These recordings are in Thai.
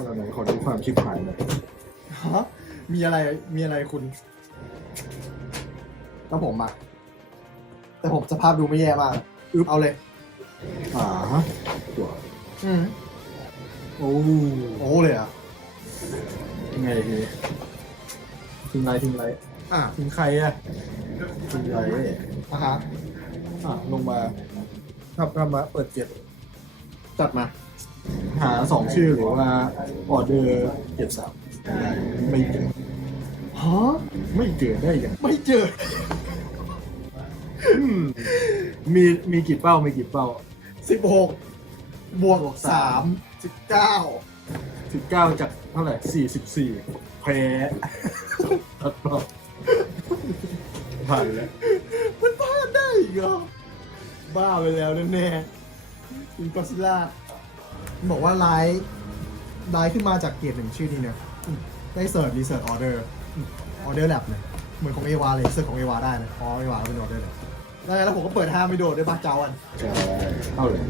อะไรไหนขอดูความชิบหายหน่อย ฮะมีอะไรคุณก็ผมมาแต่ผมสภาพดูไม่แย่มากเอาเลย ฮะตัว โอ้ โอ้เลยอ่ะ ยังไงทีทิ้งไรทิ้งไร ถึงใครอ่ะ ทิ้งไร ฮะ ลงมาทำมาเปิดเจ็ด จัดมา หา2 ชื่อหรือว่าออเดอร์73ไม่เจอ ฮะ ไม่เจอได้ยัง ไม่เจอ มีกี่เป้ามีกี่เป้า 16 บวก 3 19 จากเท่าไหร่44แพ้ตัดต่อผ่านแล้ว มันพลาดได้อีกเหรอบ้าไปแล้วแน่ๆอินก็ซิล่าบอกว่าไลฟ์ขึ้นมาจากเกียรติหนึ่งชื่อนี้เนี่ยได้เสิร์ชรีเสิร์ชออเดอร์แลบเนี่ยเหมือนของเอวาเลยเสิร์ชของเอวาได้นะเอวาเป็นออเดอร์เลยแล้วผมก็เปิด5ไม่โดดด้วยบ้าเจ้าอัน ใช่เข้าเลย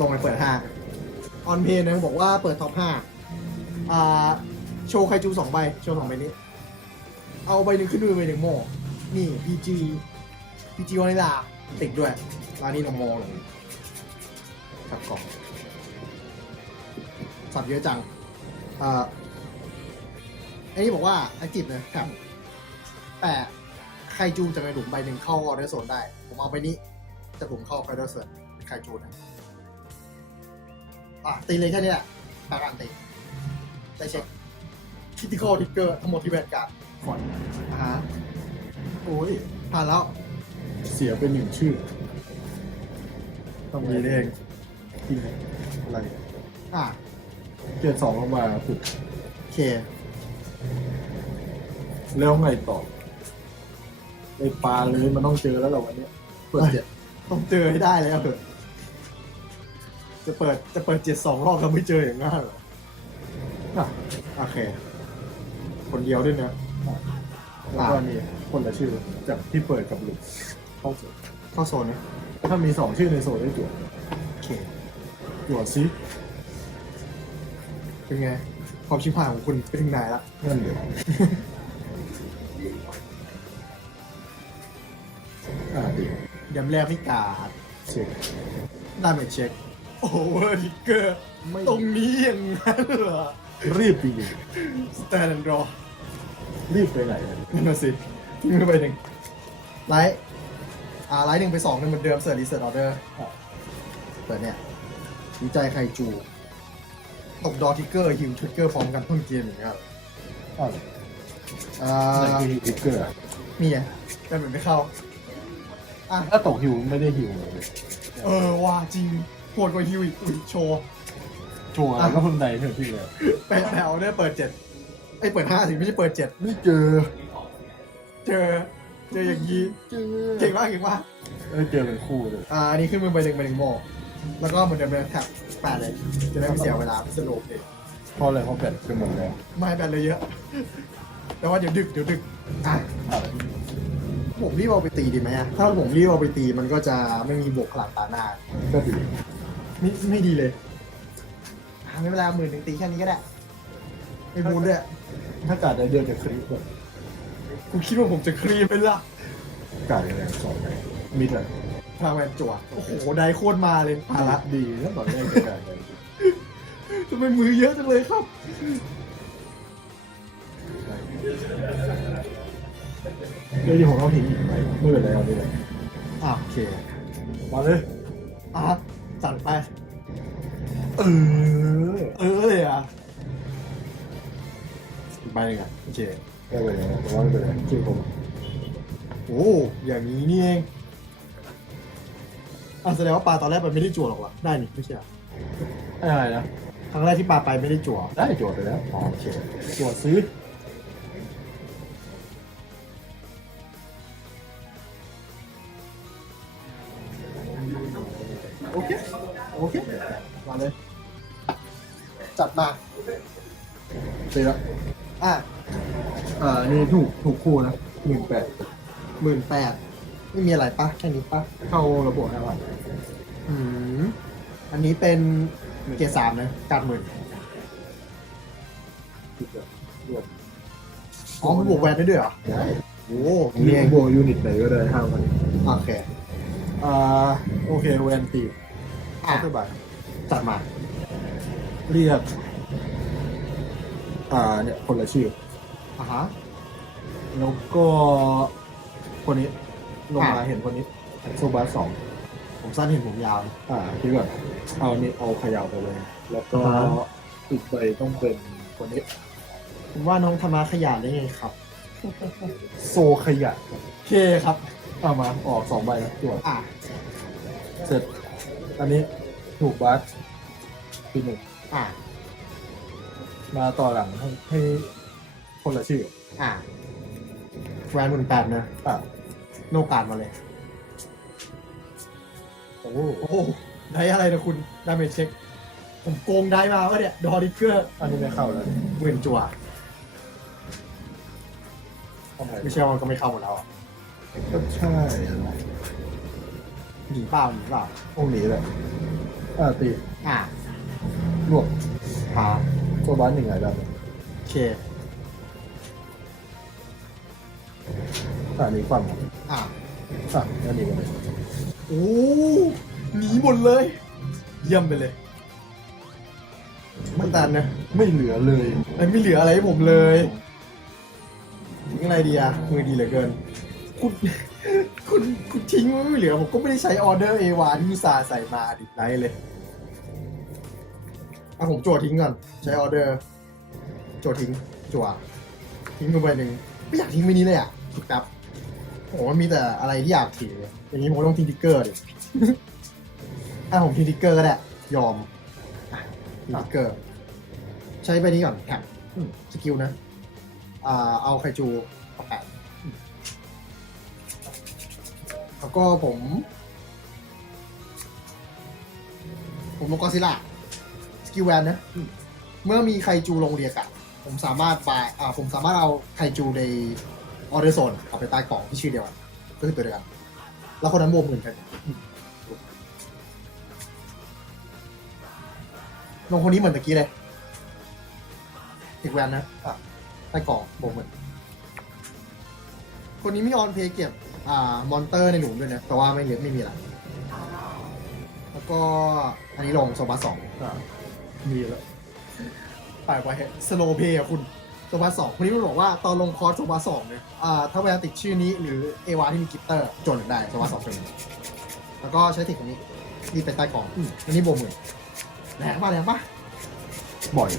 ลงไปเปิด5ออนเพนนะบอกว่าเปิดท็อป5โชว์ไคจู2 ใบโชว์2 ใบนี้ เอาใบหนึ่งขึ้นมือใบหนึ่งโม่นี่ PG วานิลาติดด้วยร้านนี้ลงโมลงสับกล่องสับเยอะจังอันนี้บอกว่าแอคทีฟนะครับแต่ไคจูจากในหลุมใบหนึ่งเข้าออเดอร์โซนได้ผมเอาใบนี้จากหลุมเข้าออเดอร์โซนเป็นไคจูนะตีเลยแค่นี้แหละปากการตีได้เช็คคิติคอลทิกเกอร์ทั้งหมดที่แวนการ์ด ฟอน โอ้ยผ่านแล้ว เสียเป็น1 ชื่อต้องมีเองทิ้งอะไร เกียร์2ลงมาฝึก โอเค แล้วไงต่อไอปลาเลยมันต้องเจอแล้วเหรอวันนี้เปิดเจ็ด ต้องเจอให้ได้แล้วเถอะจะเปิด7 2 รอบแล้วไม่เจออย่างนั้นเหรอโอเค คนเดียวด้วยนะ แล้วก็มีคนละชื่อจากที่เปิดกับหลุมเข้าโซน เข้าโซนนะ ถ้ามี2 ชื่อในโซนได้จั่ว โอเค จั่วซิ เป็นไงความชิบหายของคุณไปถึงไหนละ นั่นเดี๋ยวดี เดี๋ยวแรกพี่กาด เช็ค ดาเมจเช็คโอเวอร์ทิกเกอร์ ไม่ ตรงนี้อย่างนั้นเหรอ รีบดี สแตนด์รอ รีบไปไหน นั่นน่ะสิทิ้งไปหนึ่งไลท์ไลท์1 ไป 2เหมือนเดิมเสิร์ชรีเสิร์ชออเดอร์เปิดเนี่ยวิจัยไคจูตกดอทิกเกอร์ฮิวทริกเกอร์พร้อมกันต้นเกมอย่างเงี้ยเหรอ อ้าว ไหนคือทิกเกอร์ มีไงแต่เหมือนไม่เข้า ถ้าตกหิวไม่ได้หิวเลย ว่าจริงโหดกว่าฮิวอีกอุ๊ยโชว์ ชัวร์ก็เพิ่งใดเท่าที่เลย ไปเอาเนี่ยเปิด7เปิด5สิไม่ใช่เปิด7ไม่เจอ เจออย่างนี้ เจอ เก่งมากไม่เจอเป็นคู่เลย อันนี้ขึ้นมือใบหนึ่งโมแล้วก็เหมือนเดิมเลยแท็บ8เลยจะได้ไม่เสียเวลาสนุกเลย เพราะอะไรเพราะแบตจะหมดแล้ว ไม่แบนเลยเยอะ แต่ว่าเดี๋ยวดึกอะไร ผมรีบเอาไปตีดีไหมถ้าผมรีบเอาไปตีมันก็จะไม่มีบวกพลังตาหน้า ก็ดี ไม่ดีเลยไม่เป็นไร10,000ตีแค่นี้ก็ได้ไม่บูนด้วย ถ้ากาดได้เดือนจะคลิปแบบ กูคิดว่าผมจะครีมไปละ กาดอะไร2 ไงมิดอะไร พลังแวนจั่วโอ้โหได้โคตรมาเลย ภาระดีแล้วตอนแรกจะกาดอะไร ทำไมมือเยอะจังเลยครับ เรื่องที่ผมต้องทิ้งอีกไหมไม่เป็นไรเอาไปเลย โอเค มาเลย จัดไป เออ เลยอ่ะ ไปเลยอ่ะโอเคไม่เป็นไรแต่ว่าไม่เป็นไรชื่อผม โอ้อย่างนี้นี่เองแสดงว่าปลาตอนแรกมันไม่ได้จั่วหรอกวะได้นี่ไม่ใช่เหรอ อะไรนะ ครั้งแรกที่ปลาไปไม่ได้จั่ว ได้โจทย์ไปแล้วโอเคโจทย์ซื้อโอเคมาเลย จัดมา เสร็จแล้ว อ่ะ นี่ถูกคู่นะ18,000 18,000ไม่มีอะไรปะแค่นี้ปะ เข้าระบบแล้วอ่ะ อันนี้เป็นเกียร์3นะการ10,000 คิดแบบรวม อ๋อมันบวกแวนได้ด้วยเหรอ ได้ โอ้ นี่บวกยูนิตไหนก็ได้5,000 โอเค โอเคแวนตี อ่ะ ก็คือบ่าย จัดมา เรียกเนี่ยคนละชื่อ อ่ะฮะ แล้วก็คนนี้ลงมาเห็นคนนี้โซบาสอง ผมสั้นเห็นผมยาวนะ ที่แบบเอานี่เอาเขย่าไปเลย แล้วก็อีกใบต้องเป็นคนนี้ ผมว่าน้องธรรมะขยันได้ไงครับ โซขยะ โอเคครับ เอามาออก2 ใบนะตัว อ่ะ เสร็จ อันนี้ถูกบัสทีหนึ่ง อ่ะ มาต่อหลังให้คนละชื่อ อ่ะแวน18นะ อ่ะ โนกาดมาเลย โอ้โห โอ้โหได้อะไรนะคุณดาเมจเช็ค ผมโกงได้มาวะเนี่ย ดอริเกอร์ อันนี้ไม่เข้าแล้ว หมื่นจั่ว ทำไม ไม่ใช่ว่ามันก็ไม่เข้าหมดแล้วอะ ก็ใช่ หนีเปล่าหนีเปล่า พวกนี้แหละตี อ่ะ รวบ หา โซบาส1ไงแบบ โอเค อันนี้ความ อ่ะ อันนี้ก็เลย โอ้หนีหมดเลย เยี่ยมไปเลยไม่ตันนะ ไม่เหลือเลย ไม่เหลืออะไรให้ผมเลยทิ้งอะไรดีอะมือดีเหลือเกิน คุณ คุณทิ้งไม่เหลือ ผมก็ไม่ได้ใช้ออเดอร์เอวาที่อุตส่าห์ใส่มาดิไลท์เลยอ่ะผมจั่วทิ้งก่อน ใช้ออเดอร์จั่วทิ้งจั่วทิ้งไปใบหนึ่งไม่อยากทิ้งไปนี้เลยอ่ะคิดครับโอ้โหมันมีแต่อะไรที่อยากถืออย่างนี้ผมก็ต้องทิ้งทิกเกอร์ดิ อ่ะผมทิ้งทิกเกอร์ก็ได้ยอมอ่ะทิ้งทิกเกอร์ ใช้ใบนี้ก่อนแถมสกิลนะ เอาไคจูเอาแปะแล้วก็ผมลงกอซิล่าสกิลแวนนะ เมื่อมีไคจูลงเรียกอะผมสามารถเอาไคจูในออเดอร์โซนเอาไปใต้กล่องที่ชื่อเดียวกันก็คือตัวเดียวกัน แล้วคนนั้นบวก10,000กันลงคนนี้เหมือนตะกี้เลยอีกแวนนะใต้กล่องบวก10,000คนนี้ไม่ออนเพย์เก็บมอนเตอร์ในหลุมด้วยนะ แต่ว่าไม่มีอะไร แล้วก็อันนี้ลงโซบาสอง มีแล้ว ไปสโลเพย์อะคุณโซบาสองคนนี้มันบอกว่าตอนลงคอร์สโซบาสองเนี่ยถ้าแวนติดชื่อนี้หรือเอวาที่มีกิตเตอร์โจนได้โซบาสองเป็นแล้วก็ใช้ติดตรงนี้นี่เป็นใต้กล่องอันนี้บวก10,000แรงปะ บ่อย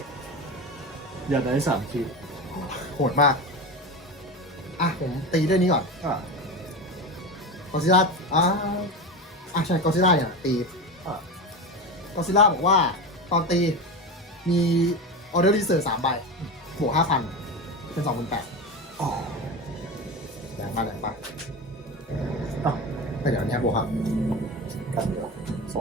อย่าได้3 ที โหดมาก อ่ะผมตีด้วยนี้ก่อนกอซิล่าใช่กอซิล่าเนี่ยตีกอซิล่าบอกว่าตอนตีมีออเดอร์รีเซิร์ฟ3 ใบบวก 5,000 เป็น 28,000อ๋อแรงปะไม่เดี๋ยวอันเนี้ยบวกครับ กันเดียว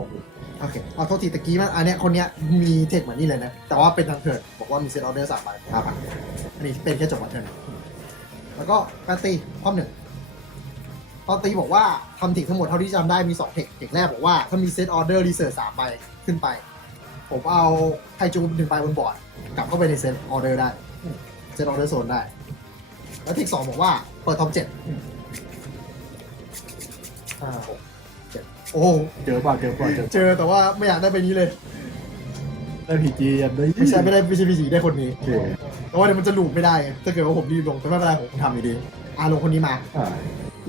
2 โอเคเอาโทษทีตะกี้มันอันเนี้ยคนเนี้ยมีเทคเหมือนนี่เลยนะ แต่ว่าเป็นทางเถิดบอกว่ามีเซตออเดอร์3 ใบ 5,000 อันนี้เป็นแค่จบวันเทิร์นแล้วก็การตีข้อ1ตอนตีบอกว่าทำเทคทั้งหมดเท่าที่จำได้มี2เทคแรกบอกว่าถ้ามีเซตออเดอร์รีเซิร์ฟ3 ใบขึ้นไป ผมเอาไคจู1 ใบบนบอร์ดกลับเข้าไปในเซตออเดอร์ได้เซตออเดอร์โซนได้ แล้วเทค2บอกว่าเปิดท็อป7 5 6 โอ้ เจอป่ะเจอ เจอแต่ว่าไม่อยากได้ไปนี้เลย ได้พีจียันได้ ไม่ใช่พีจีได้คนนี้ โอเค แต่ว่าเดี๋ยวมันจะหลูปไม่ได้ไงถ้าเกิดว่าผมรีบลงแต่ไม่เป็นไรผมทำอยู่ดีลงคนนี้มา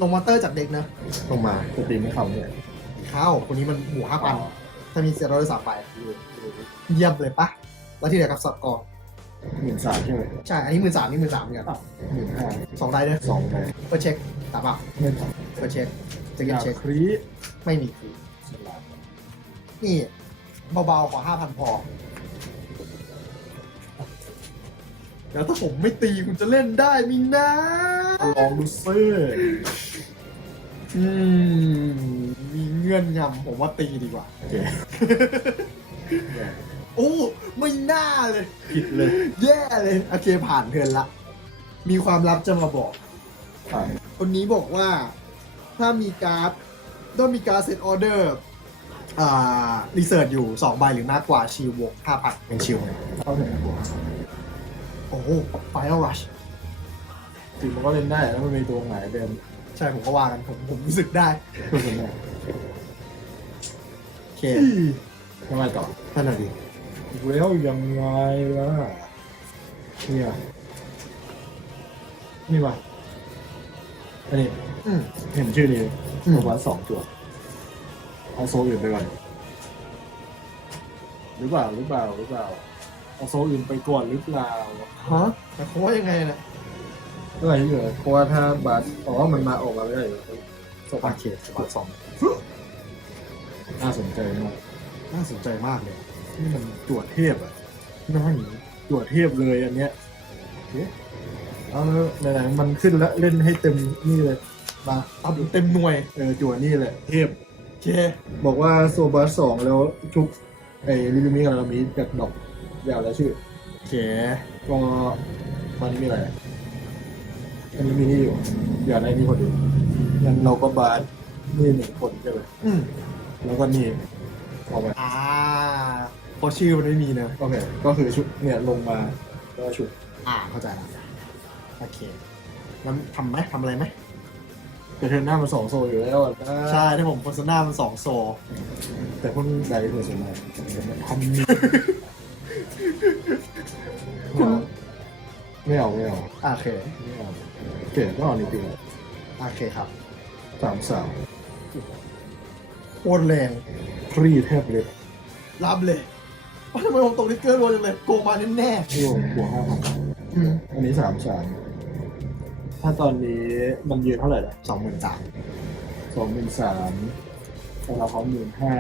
ลงมอนเตอร์จากเด็กนะ ลงมาจะตีไม่เข้าเนี่ย เข้าคนนี้มันบวก 5,000 ถ้ามีเซตออเดอร์3 ใบเยี่ยมเลยปะแล้วที่เหลือกับสับกอง 13,000ใช่ไหม ใช่ อันนี้13,000นี่13,000เหมือนกัน 15,000 2 ได้เนี่ย 2 ใบ เปิดเช็คตามอ่ะ ไม่ต้อง เปิดเช็คจะเก็บเช็ค ครี ไม่มีคือนี่เบาๆขอ 5,000 พอ แล้วถ้าผมไม่ตีคุณจะเล่นได้มินะ ลองดูซิ มีเงื่อนงำผมว่าตีดีกว่า โอเค โอ้ไม่น่าเลย ผิดเลย แย่เลยโอเคผ่านเทิร์นละ มีความลับจะมาบอก คนนี้บอกว่าถ้ามีการ์ดต้องมีการ์ดเซตออเดอร์รีเสิร์ชอยู่2 ใบหรือมากกว่าชิลบวก 5,000 เป็นชิล เข้าถึง โอ้โห Final Rush ถึงมันก็เล่นได้แล้วมันมีตัวหงายเดิน ใช่ผมก็ว่ากันผมรู้สึกได้ ตัวเล่นได้ โอเค ทำไมต่อ นั่นน่ะดิ แล้วยังไงล่ะเนี่ยนี่ว่ะอันนี้ อืม เห็นชื่อนี้ อืม ประมาณ2ตัวเอาโซอื่นไปก่อนหรือเปล่าเอาโซอื่นไปก่อนหรือเปล่า ฮะแต่เขาว่ายังไงเนี่ย ก็อะไรที่เหลือเพราะว่าถ้าบาสมันมาออกมาไม่ได้อยู่โซ โอ บา เคบาทสอง น่าสนใจมาก น่าสนใจมากเลย นี่มันตรวจเทพอ่ะน่าหนีตรวจเทพเลยอันเนี้ยเอาแล้วไหนๆมันขึ้นแล้วเล่นให้เต็มนี่เลยมา ตับเต็มหน่วย จั่วนี่แหละเทพ โอเค บอกว่าโซบาส2แล้วชุบไอ้ลิลูมิกับลามิจากดอกยาวแล้วชื่อ โอเค ก็ตอนนี้มีอะไรอันนี้มีนี่อยู่อยากได้นี่พอดีงั้นเราก็บาสนี่1 คนใช่ไหม อืม แล้วก็นี่ออกมา เพราะชื่อมันไม่มีเนอะ โอเคก็คือชุดเนี่ยลงมาแล้วก็ชุด เข้าใจแล้วโอเคงั้นทำอะไรไหม แต่เทอร์นหน้ามัน2 โซอยู่แล้วอะ ใช่ที่ผมโฆษณามัน2 โซ แต่พวกใดเพอร์สนายทำนี่ไม่เอา โอเค เก๋ก็เอานี่ดี โอเคครับ 3-3 โคตรแรง ครีแทบเล็บ รับเลยว่าทำไมผมตกนิกเกอร์โดนจังเลยโกงมาแน่ ที่วงบวก5,000อันนี้3-3ถ้าตอนนี้มันยืนเท่าไหร่ล่ะ ๆ 23,000แต่เราเขา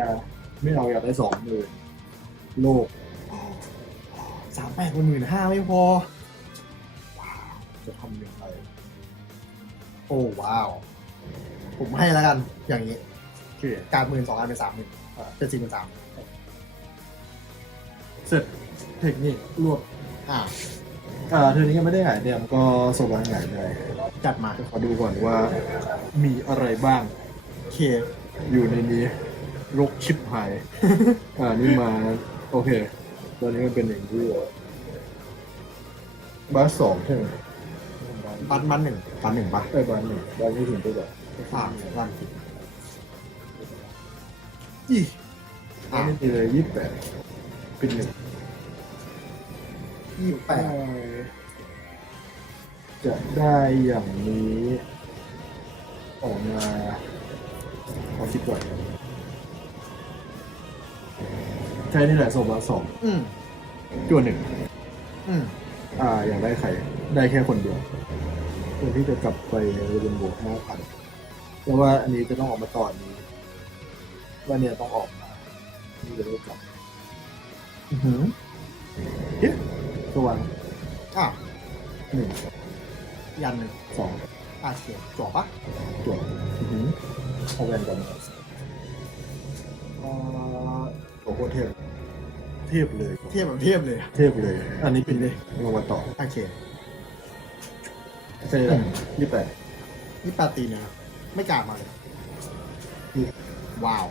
15,000ไม่เอาอยากได้20,000โลก 38,1500ไม่พอ จะทำยังไง โอ้ว้าว ผมให้แล้วกัน อย่างนี้ โอเค การ12,000เป็น30,000เป็น43,000 เสร็จเทคนิครวบ อ่า เธอนี้ยังไม่ได้หายเนี่ยมันก็ส่งมาหายได้ จัดมา ขอดูก่อนว่ามีอะไรบ้าง โอเค อยู่ในนี้รกชิบหาย นี่มาโอเค ตอนนี้มันเป็นอย่างนี้เหรอบาส2ใช่ไหม บันหนึ่งปะ บาส1บาสไม่ถึงตัวแบบ บันผิดอี อันนี้ตีเลย28เป็น1 28 จะได้อย่างนี้ ออกมาขอคิดก่อนใช่นี่แหละโซบาส2 อืม ตัว1 อืม อยากได้ใครได้แค่คนเดียวคนที่จะกลับไปเป็นบวก5,000เพราะว่าอันนี้จะต้องออกมาตอนนี้ว่าเนี่ยต้องออกมานี่จะได้กลับ อือหือ เฮ้ยตัววัน อ่ะ 1 ยันหนึ่ง 2 โอเคจบปะ ตัวเอาแวนกันโอ้โหเทพเลย เทียบแบบเทียบเลย เทพเลย อันนี้เป็นลงมาต่อ โอเค ใช่ไหม28 นี่ปาตีนะครับไม่กล้ามาเลย ว้าว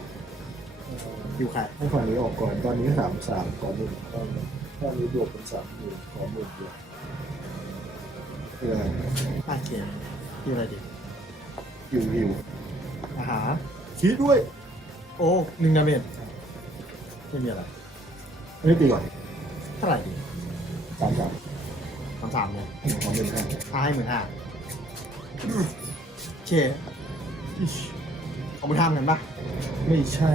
อยู่ใคร ให้ฝั่งนี้ออกก่อนตอนนี้3-3ก่อน1ตอนนี้บวกเป็น30,000ขอ10,000เดียวเพื่อ โอเคอยู่อะไรดี ฮิว อาหาร คิดด้วย โอ้1 ดาเมจไม่มีอะไร อันนี้ตีก่อน เท่าไหร่ดี 3-3 33เนี่ย ขอ15,000 ให้15,000โอเคเอามือทำกันปะ ไม่ใช่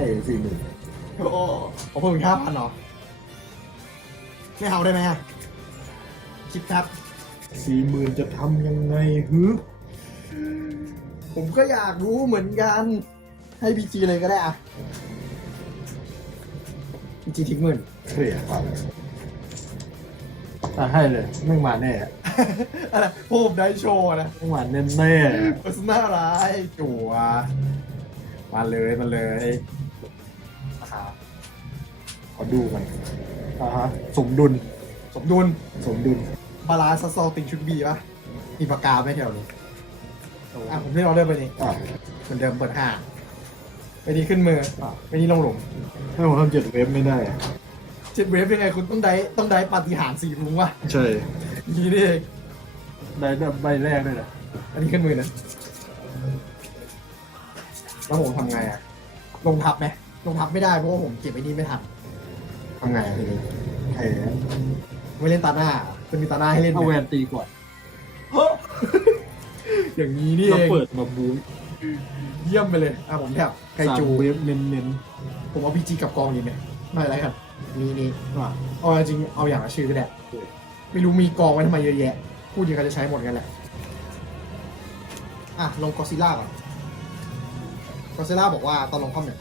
40,000 โอ้เอาเพิ่มอีก5,000เหรอไม่เอาได้ไหมอะคิดครับ 40,000จะทำยังไงฮึ ผมก็อยากรู้เหมือนกัน ให้พีจีเลยก็ได้อะพีจีทิ้งหมื่น เคลียร์ครับให้เลยไม่มาแน่ อะไรโอ้ผมได้โชว์นะ ไม่มาแน่แน่ โฆษณาอะไรจั่วมาเลยนะครับ ขอดูกันสมดุล สมดุล บาลานซ์ซอลติงชุดบีป่ะมีปากกาไหมแถวนี้ผมที่เราเริ่มไปนี่เหมือนเดิมเปิด5ไปนี้ขึ้นมือไปนี้ลงหลุม ถ้าผมทำ7 เว็บไม่ได้อะ เจ็ดเวฟยังไงคุณต้องได้ปาฏิหาริย์4 รุ้งวะ ใช่ นี่นี่เอง ได้ใบแรกด้วยนะ อันนี้ขึ้นมือนะแล้วผมทำไงอะลงทับไหมลงทับไม่ได้เพราะว่าผมเก็บไอ้นี่ไม่ทันทำไงอะทีนี้ ใคร ไม่เล่นตาหน้าจะมีตาหน้าให้เล่นไหม เอาแวนตีก่อน อย่างนี้นี่ เรา เอง เปิดมาบู๊ เยี่ยมไปเลยอ่ะผมแถบไกจู 3เวฟเน้น ผมเอาพีจีกับกองดีไหมไม่อะไรกันนี่เอาจริงเอาอย่างละชื่อก็ได้ไม่รู้มีกองไว้ทำไมเยอะแยะ พูดยังไงจะใช้หมดกันแหละอ่ะลงกอซิล่าก่อนกอซิล่าบอกว่าตอนลงคอมเนี่ย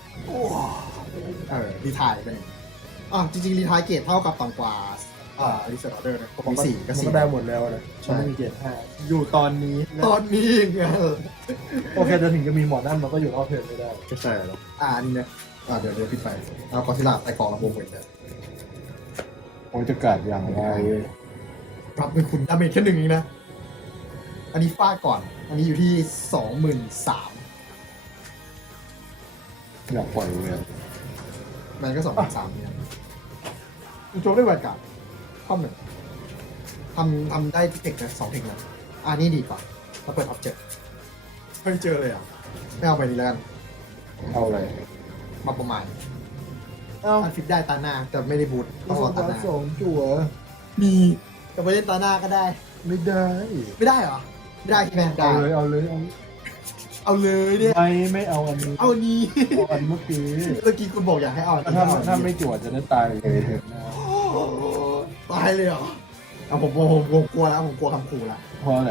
รีทายไปเลยจริงๆรีทายเกรดเท่ากับต่ำกว่ารีเซ็ตออเดอร์นะ ๆ มีสี่ก็ มัน สี่ ก็ได้หมดแล้วนะ ใช่ มันมีเกียรติ5อยู่ตอนนี้นะ ตอนนี้เองอะ โอเคจะถึงจะมีหมอนั่นมันก็อยู่รอบเทิร์นไม่ได้ ก็ใช่แล้วอันนี้เนี่ยเดี๋ยวปิดไฟเอากอซิล่าใส่กองระบบเหมือนเดิม โอ้ยจะกัดอย่างไร รับเป็นคุณดาเมจแค่หนึ่งเองนะ อันนี้ฟาดก่อน อันนี้อยู่ที่23,000 อยากปล่อยเลย มันก็23,000เนี่ยคุณโจ๊กได้แวนการ์ดข้อหนึ่งทำได้เทคนะ2เทคนะอันนี้ดีกว่าแล้วเปิดออบเจกต์ไม่เจอเลยอ่ะ ไม่เอาไปนี้แล้วกัน เอาอะไร มาประมาณ เอ้า อันฟิตได้ตาหน้าแต่ไม่ได้บูทต้องรอตาหน้า สองจั่ว มีแต่ไปเล่นตาหน้าก็ได้ ไม่ได้ ไม่ได้เหรอ ไม่ได้ใช่ไหมได้ เอาเลย เอาเลยเนี่ย ไม่เอาอันนี้ เอานี้ เอาอันเมื่อกี้ เมื่อกี้คุณบอกอยากให้เอาอันนี้ ถ้าไม่จั่วจะได้ตายเลยเถอะนะ ตายเลยเหรอผมกลัวแล้วผมกลัวคำขู่ละ เพราะอะไร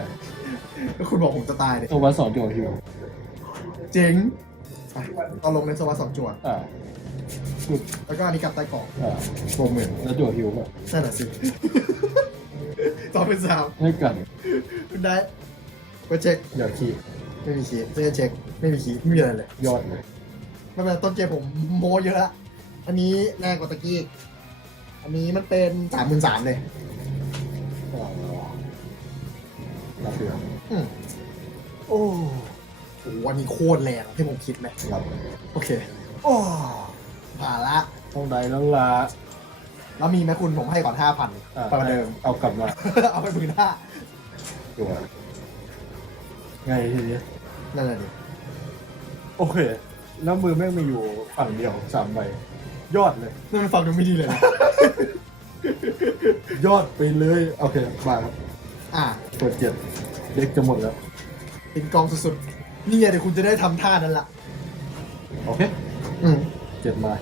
แล้วคุณบอกผมจะตายเลย โซบัสสองจั่วฮิว เจ๋งเอาลงในสวัสดิ์สองจวด อ่า แล้วก็อันนี้กลับใต้กล่อง โปรเหมือนแล้วจั่วฮิวแบบ นั่นแหละสิ 2 เป็น ให้กัน 3คุณได้ก็เช็ค อย่าขี้ ไม่มีคีย์เช็คไม่มีคีย์ไม่มีอะไรเลย ยอดเลย ไม่เป็นไรต้นเกมผมโมเยอะละอันนี้แรงกว่าตะกี้ อันนี้มันเป็น33,000เลย รับเรือ อืมโอ้โหวันนี้โคตรแรงที่ผมคิดไหม รับ โอเค โอ้ผ่านละ ต้องใดแล้วละ แล้วมีไหมคุณผมให้ก่อน 5,000ประเดิม เอากลับมา เอาไป15,000 จั่วไงทีนี้ นั่นแหละดิ โอเค แล้วมือแม่งมีอยู่ฝั่งเดียว3ใบยอดเลย นั่นมันฟังดูไม่ดีเลยนะ ยอดไปเลยโอเคมาครับ อ่ะ เปิดเจ็ดเด็กจะหมดแล้ว เป็นกองสุดๆ นี่ไงเดี๋ยวคุณจะได้ทำท่านั้นละ โอเค อืม เจ็ดมา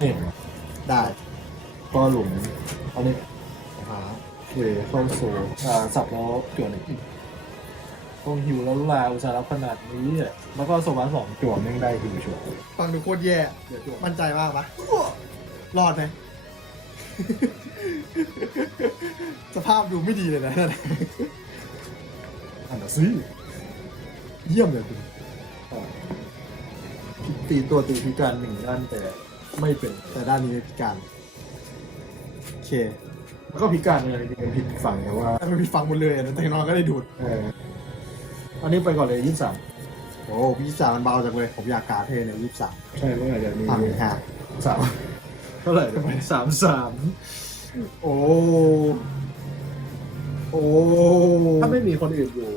นี่ ได้ ก็หลุมเอานี้ อ่า เวเข้าสู่สับแล้วจั่วหนึ่งต้องหิวแล้วลาอุตสาหขนาดนี้อะแล้วก็โซบาสองจั่วแม่งได้หิวชัวร์ ฟังดูโคตรแย่ เดี๋ยวจั่ว มั่นใจมากปะรอดไหม สภาพดูไม่ดีเลยนะ อันนั้นสิเยี่ยมเลยคุณตีตัวตีพิการหนึ่งด้านแต่ไม่เป็น แต่ด้านนี้ไม่พิการ โอเค แล้วก็พิการเลยเป็นผิดฝั่งแต่ว่า ถ้าไม่มีฟังหมดเลยนะแต่นอนก็ได้ดูด อันนี้ไปก่อนเลย23 โอ้พี่สามมันเบาจังเลย ผมอยากการเทเนี่ย23 ใช่เมื่อไหร่จะมี ทำเป็นห้า สามเท่าไหร่ทำไม33 โอ้โอ้ ถ้าไม่มีคนอื่นอยู่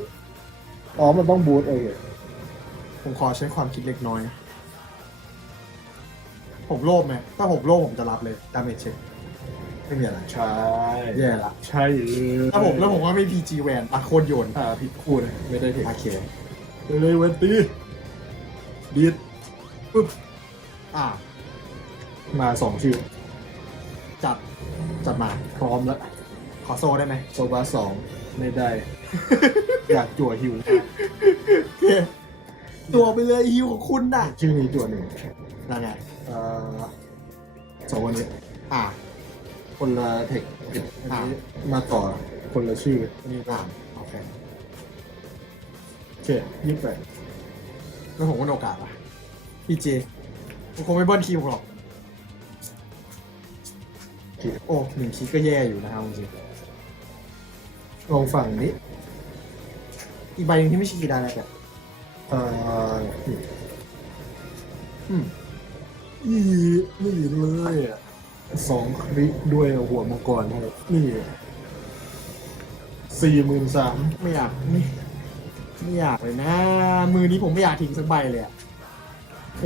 อ๋อมันต้องบูทเอง ผมขอใช้ความคิดเล็กน้อยนะผมโลภไหมถ้าผมโลภผมจะรับเลยดาเมจเช็คไม่มีอะไร ใช่ แย่ละ ใช่เลย ถ้าผมว่าไม่ PG แวนปะโคตรโยน ผิดคูณไม่ได้ถึง โอเค เลยเวนตีดีด ปึ๊บอ่า มา2 ชื่อ จัดมา พร้อมแล้ว ขอโซ่ได้ไหม โซบา2ไม่ได้ อยากจั่วฮิว โอเคตัวไปเลยฮิวของคุณน่ะ ชื่อนี้จั่วหนึ่ง นั่นไง สองวันนี้ อ่า คนละเทคอันนี้มาต่อคนละชื่ออันนี้ อ่าโอเค โอเค28 แล้วผมก็โอกาสป่ะพี่เจผมคงไม่เบิ้ลคีย์ผมหรอกโอ้1 คีย์ก็แย่อยู่นะครับจริง ลองฝั่งนี้ ๆอีกใบหนึงที่ไม่ใช่คีย์ได้แล้วแต่ อ่า อืม ไม่เห็นเลยอ่ะ2 คลิกด้วยหัวมังกรครับนี่ 43,000 ไม่อยากไม่อยากเลยนะ มือนี้ผมไม่อยากทิ้งสักใบเลยอะผ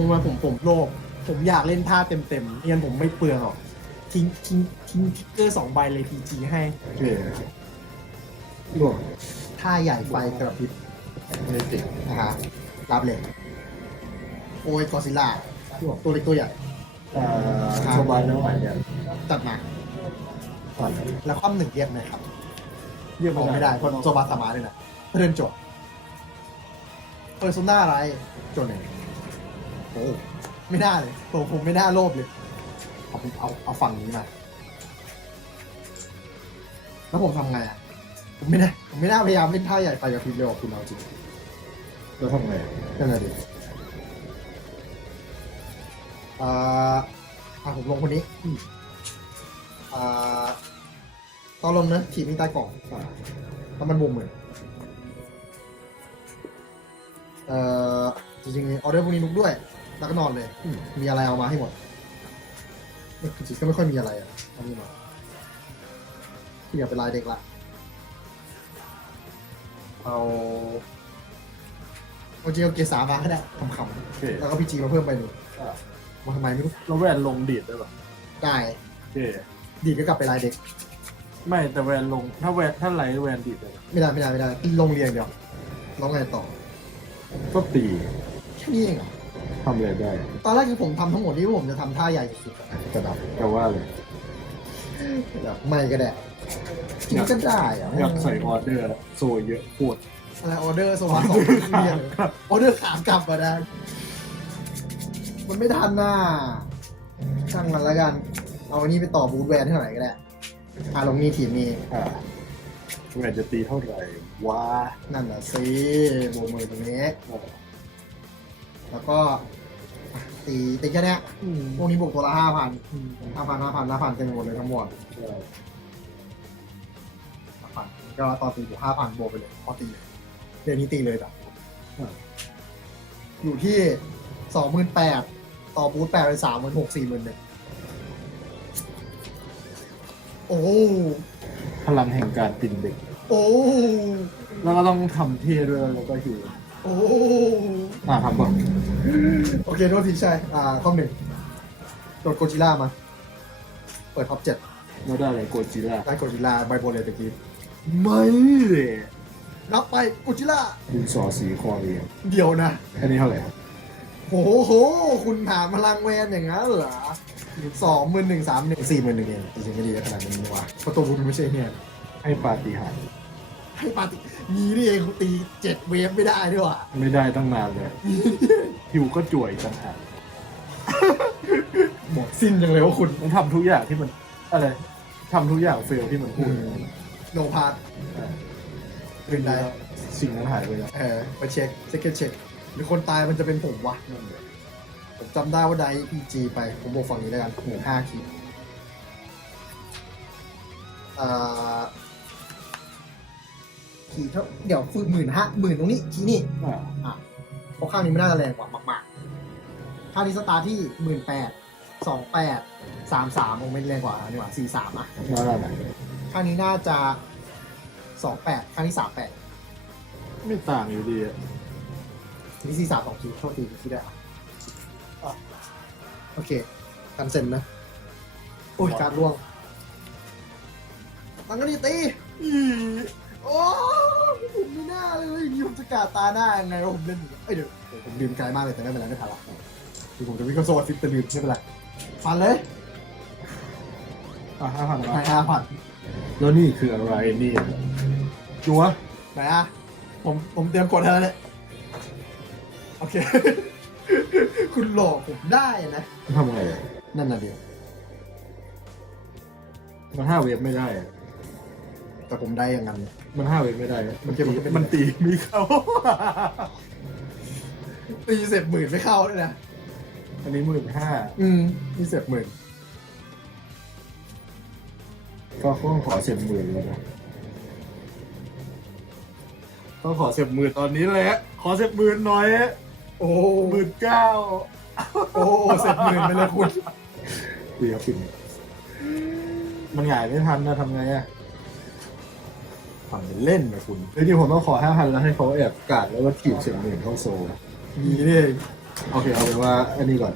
มโลภผมอยากเล่นท่าเต็มๆงั้นผมไม่เปลืองหรอกทิ้งทิกเกอร์2 ใบเลย PG ให้ โอเคหลวง ท่าใหญ่ไฟกระพริบ ไม่ติด นะฮะรับเลย โอ้ยกอซิล่าตัวเล็กตัวใหญ่ โซบายแล้วไหวเนี่ย จัดมา ผ่าน แล้วความหนึ่งเรียกไหมครับ เรียก บอกไม่ได้เพราะโซบาสามารถเลยนะเรียนจบเออโซน่าอะไรจดไหนโอ้ไม่น่าเลยผมไม่น่าโลภเลยเอาฝั่งนี้มาแล้วผมทำไงอ่ะผมไม่น่าพยายามเล่นท่าใหญ่ไปกับพีเรียวคุณเอาจริง แล้วทำไง นั่นแหละดิผมลงคนนี้ตอนลงนะทีมมีใต้กล่องแล้วมันบวมเหมือนจริงๆออเดอร์พวกนี้นุกด้วย แล้วก็นอนเลยมีอะไรเอามาให้หมดจริงๆก็ไม่ค่อยมีอะไรอ่ะเอานี่มาที่อยากเป็นลายเด็กละเอาจริงเอาเกียร์3มาก็ได้ขำ โอเค ๆแล้วก็พีจีมาเพิ่มไปหนึ่งมาทำไมไม่รู้ เราแวนลงดีดได้ป่ะ ได้ โอเค ดีดก็กลับไปลายเด็ก ไม่แต่แวนลงถ้าไหลแวนดีดเลย ไม่ได้ลงเรียงเดียวแล้วไงต่อ ก็ตี แค่นี้เองเหรอ ทำอะไรได้ ตอนแรกคือผมทำทั้งหมดที่ผมจะทำท่าใหญ่สุดๆอะจะดับ แต่ว่าเลย แบบไม่ก็ได้จริงก็ได้อะ อยากใส่ออเดอร์โซเยอะปวด อะไรออเดอร์สวัสดิ์2เรียงออเดอร์ขามกลับมาได้มันไม่ทันน่าช่างมันแล้วกัน เอาอันนี้ไปต่อบูทแวนให้หน่อยก็ได้ลงนี่ทีมนี้ แวนจะตีเท่าไหร่ว้า นั่นน่ะสิโบมือตรงนี้ แล้วก็ตีแค่เนี้ยพวกนี้บวกตัวละ5,000เต็มหมดเลยทั้งหมด5,000ก็ตอนตีบวก5,000บวกไปเลยพอตีเลยเดี๋ยวนี้ตีเลยจ้ะอยู่ที่ 28,000ต่อบูท8ไป36,000 40,000โอ้ พลังแห่งการปินเด็ก โอ้ แล้วก็ต้องทำเท่ด้วยแล้วก็หิว โอ้ ทำก่อน โอเคโทษทีใช่ข้อหนึ่งโดดโกจิล่ามาเปิดท็อป7แล้วได้อะไรโกจิล่า ได้โกจิล่าใบโบเลยตะกี้ ไม่เลย นับไปโกจิล่า ดินสอสีคอเรียง เดี๋ยวนะ อันนี้เท่าไหร่ โอ้โห คุณหาพลังแวนอย่างนั้นเหรอ21,000 31,000 40,000เองจริงๆไม่ดีขนาดนี้นี่วะเพราะตัวคุณไม่ใช่เนี่ย ให้ปาฏิหาริย์ ให้ปาติมีนี่เองคุณตี7 เวฟไม่ได้ด้วยว่ะ ไม่ได้ตั้งนานเลยหิวก็จ่วยจังหาก หมดสิ้นจังเลยว่าคุณ มันทำทุกอย่างที่มันอะไรทำทุกอย่างเฟลที่มันพูด โนพาร์ท เป็นได้สิ่งนั้นหายไปแล้ว ไปเช็คหรือคนตายมันจะเป็นผมวะผมจำได้ว่าไดพีจีไปผมบอกฝั่งนี้แล้วกัน5 คีย์คีย์เท่าเดี๋ยวฝึก15,000ตรงนี้คีย์นี่เพราะข้างนี้ไม่น่าจะแรงกว่ามากๆข้างนี้สตาร์ทที่18,000 28,000 33ผมไม่แรงกว่านี่หว่า43แล้วอะไร ข้างนี้น่าจะ28ข้างนี้38ไม่ต่างอยู่ดีอะ นี่43 2 คีย์โทษทีคีย์ได้โอเคกันเซ็นนะโอ้ยการล่วงมันก็ดีตีโอ้ผมไม่น่าเลยนี่ผมจะกาตาหน้ายังไงว่าผมเล่นเดี๋ยวผมลืมไกลมากเลยแต่ไม่เป็นไรไม่ทันละคือผมจะวิ่งเข้าโซนฟิตแต่ลืมไม่เป็นไรฟันเลย5,000 ให้5,000แล้วนี่คืออะไรนี่จัว ไหนผมเตรียมกดแล้วเนี่ยโอเค คุณหลอกผมได้นะ ทำไง นั่นน่ะเดียว มัน5 เวฟไม่ได้อะ แต่ผมได้อย่างนั้น มัน5 เวฟไม่ได้อะ มันตี มีเข้า ตีเสร็จ10,000ไม่เข้าเลยนะ อันนี้15,000นี่เสร็จ10,000ก็ต้องขอ10,000แล้วนะต้องขอ10,000ตอนนี้เลยฮะขอ10,000หน่อย โอ้ 19,000 โอ้เสร็จ10,000ไปเลยคุณ ดีครับปิดมันหงายไม่ทันนะทำไงอะ เป็นเล่นนะคุณ จริงๆผมต้องขอ5,000แล้วให้เขาแอบกาดแล้วก็ถีบเสียงหมื่นเข้าโซล มีนี่ โอเคเอาเป็นว่าอันนี้ก่อน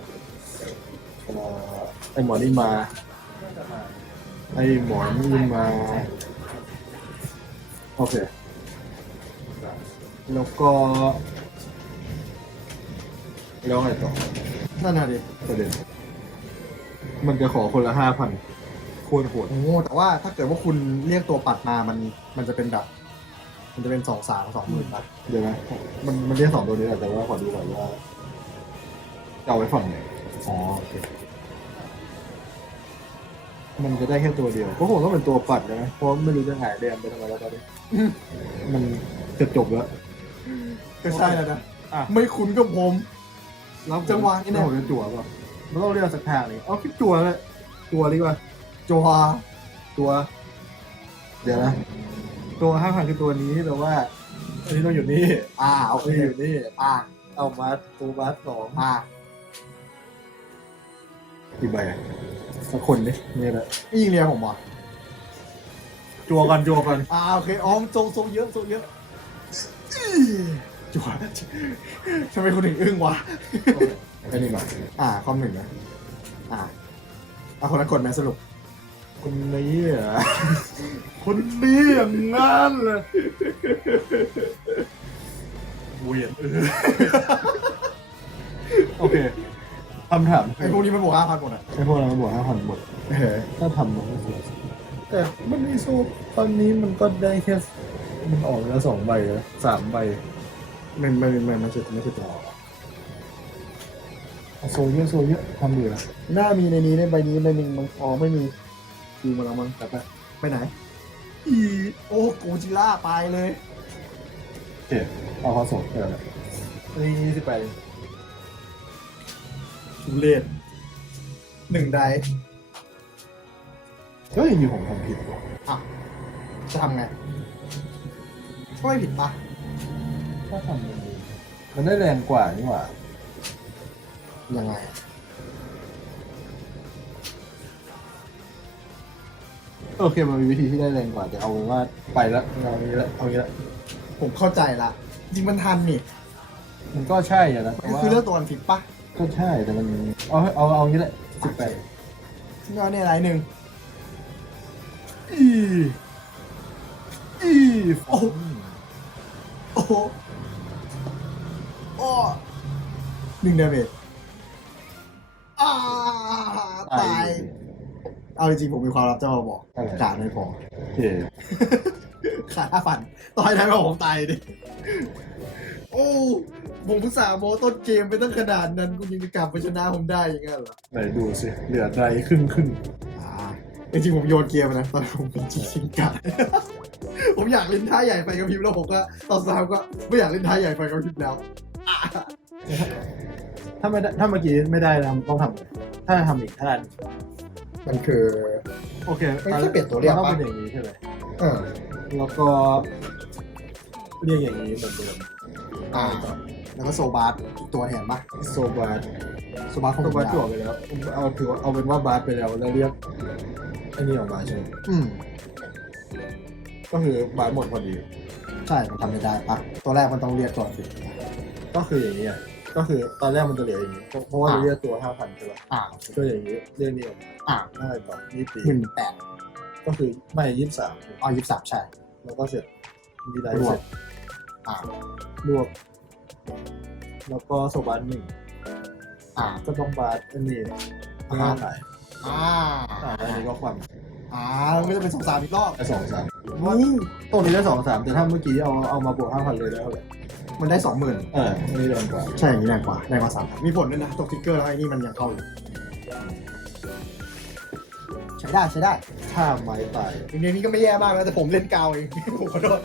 ไอหมอนี่มาไอหมอนี่มาโอเคแล้วก็แล้วไงต่อ นั่นน่ะดิ ประเด็นมันจะขอคนละ5,000โคตรโหด โอ้แต่ว่าถ้าเกิดว่าคุณเรียกตัวปัดมามันจะเป็นแบบมันจะเป็น2,320,000ป่ะ เดี๋ยวนะมันเรียก2ตัวนี้แหละแต่ว่าขอดูก่อนว่าจะเอาไว้ฝั่งไหนอ๋อโอเคมันจะได้แค่ตัวเดียวก็คงต้องเป็นตัวปัดนะเพราะไม่รู้จะหายแดงไปทำไมแล้วตอนนี้มันจะจบแล้ว ก็ใช่แล้วนะ อ่ะ ไม่คุ้นกับผม แล้ว จังหวะนี้เนี่ย ผมจะจั่วป่ะมันต้องเรียกสักทางนี้เอาคิดจั่วเลยจั่วดีกว่า จัว ตัว เดี๋ยวนะตัว5,000คือตัวนี้แต่ว่าอันนี้ต้องอยู่นี่ โอเค อันนี้อยู่นี่ อ่า เอามาตัวบาส2 อ่า กี่ใบอ่ะสักคนดินี่แหละ นี่ยิงเรียผมเหรอ จั่วกันจั่วกัน โอเคอ๋อโซเยอะจัวทำไมคุณถึงอึ้งวะ อันนี้มา คอมหนึ่งนะเอาคนละกดไหมสรุป คนนี้อ่ะ คนนี้อย่างงั้นเลยเวียนโอเคคำถาม ไอ้พวกนี้มันบวก5,000หมดอ่ะ ไอ้พวกเราบวก5,000หมดถ้าทำมันก็สวยแต่มันไม่สู้ตอนนี้มันก็ได้แค่มันออกแล้ว2 ใบแล้ว3 ใบ ไม่ใช่ตัว โซเยอะทำดีแล้ว หน้ามีในนี้ในใบนี้ใบหนึ่งมันไม่มี ดูมาแล้วมั้งแต่ ไปไหนโอ้โกจิล่าไปเลย โอเคเอาข้อสอบเลยนี่18 ทุเรศ1 ได เฮ้ยมีผมทำผิดว่ะ จะทำไงก็ไม่ผิดปะ ถ้าทำมันได้แรงกว่านี่หว่า ยังไง โอเคมันมีวิธีที่ได้แรงกว่าแต่เอาว่าไปแล้วเอาอย่างนี้ละเอาอย่างนี้ละ ผมเข้าใจละจริงมันทันนี่ มันก็ใช่อะนะแต่ว่า คือเรื่องตัวมันผิดปะ ก็ใช่แต่มันเอาอย่างนี้แหละ18 ซึ่งก็เนี่ยไรหนึ่ง อี โอ้โหโอ้โหโอ้1 ดาเมจตาย เอาจริงๆผมมีความลับจะมาบอกกาดไม่พอ โอเค ขาด5,000ต่อยได้ไหมผมตายดิ โอ้ผมพุทธาโมต้นเกมไปตั้งขนาดนั้นคุณยังจะกลับไปชนะผมได้ยังไงเหรอ ไหนดูสิเหลือใดครึ่ง จริงๆผมโยนเกมนะตอนผมเป็นจีชิงกัด ผมอยากเล่นท่าใหญ่ไปกับพิมพ์แล้วผมก็ตอนสามก็ไม่อยากเล่นท่าใหญ่ไปกับพิมพ์แล้ว ถ้าเมื่อกี้ไม่ได้ต้องทำไงถ้าทำอีกท่า มันคือ โอเค ไม่ใช่เปลี่ยนตัวเรียก ต้อง ปะ เป็นอย่างนี้ใช่ไหม เออ แล้วก็เรียกอย่างนี้เหมือนเดิม แล้วก็โซบาร์อีกตัวแทนปะ โซบาร์ โซบาร์ของ โซ ผม บาร์ ยา จั่ว ว ไปแล้วถือว่าเอาเป็นว่าบาร์ไปแล้วแล้วเรียกอันนี้ออกมาใช่ไหม ก็คือบาร์หมดพอดี ใช่มันทำไม่ได้ปะตัวแรกมันต้องเรียกก่อนสิ ก็คืออย่างนี้อ่ะก็คือตอนแรกมันจะเหลืออย่างนี้เพราะว่าเราเรียกตัว 5,000ใช่ป่ะก็อย่างนี้เรียกนี่ออกมาได้ต่อนี่ตี 18,000 ก็คือไม่23 23ใช่ แล้วก็เสร็จมีได รว เส บ ร็จรวบแล้วก็โซบาร์หนึ่งก็ต้องบาร์อันนี้ห้าไหนอันนี้ก็ความ ไม่จะเป็น2-3อีกรอบ ได้2-3ตรงนี้ได้2-3แต่ถ้าเมื่อกี้เอามาบวก 5,000 เลยได้เท่าไหร่ มันได้ 20,000 อันนี้แรงกว่า ใช่อย่างนี้แรงกว่า3มีผลด้วยนะตกทิกเกอร์แล้วไอ้นี่มันยังเข้าอยู่ใช้ได้ ถ้าไม้ตาย จริงๆนี่ก็ไม่แย่มากนะแต่ผมเล่นกาวเอง ผมขอโทษ